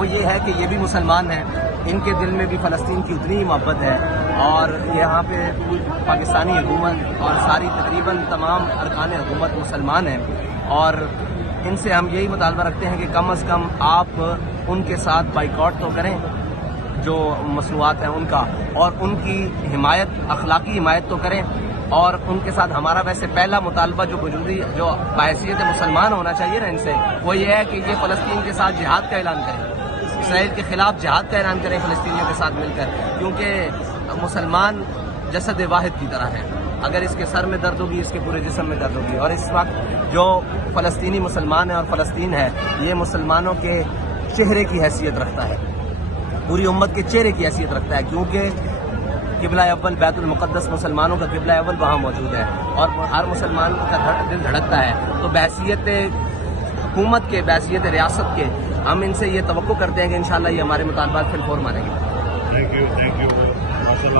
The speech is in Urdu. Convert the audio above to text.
وہ یہ ہے کہ یہ بھی مسلمان ہیں، ان کے دل میں بھی فلسطین کی اتنی ہی محبت ہے، اور یہاں پہ پاکستانی حکومت اور ساری تقریباً تمام ارکان حکومت مسلمان ہیں، اور ان سے ہم یہی مطالبہ رکھتے ہیں کہ کم از کم آپ ان کے ساتھ بائیکاٹ تو کریں جو مصنوعات ہیں ان کا، اور ان کی حمایت، اخلاقی حمایت تو کریں، اور ان کے ساتھ ہمارا ویسے پہلا مطالبہ جو بحیثیت مسلمان ہونا چاہیے نا ان سے، وہ یہ ہے کہ یہ فلسطین کے ساتھ جہاد کا اعلان کریں، اسرائیل کے خلاف جہاد کا اعلان کریں فلسطینیوں کے ساتھ مل کر، کیونکہ مسلمان جسد واحد کی طرح ہے، اگر اس کے سر میں درد ہوگی اس کے پورے جسم میں درد ہوگی، اور اس وقت جو فلسطینی مسلمان ہے اور فلسطین ہے یہ مسلمانوں کے چہرے کی حیثیت رکھتا ہے، پوری امت کے چہرے کی حیثیت رکھتا ہے، کیونکہ قبلہ اول بیت المقدس مسلمانوں کا قبلہ اول وہاں موجود ہے، اور ہر مسلمان کا دل دھڑکتا ہے، تو بحیثیت حکومت کے، بحیثیت ریاست کے، ہم ان سے یہ توقع کرتے ہیں کہ انشاءاللہ یہ ہمارے مطالبات فی الفور مانیں گے۔ Thank you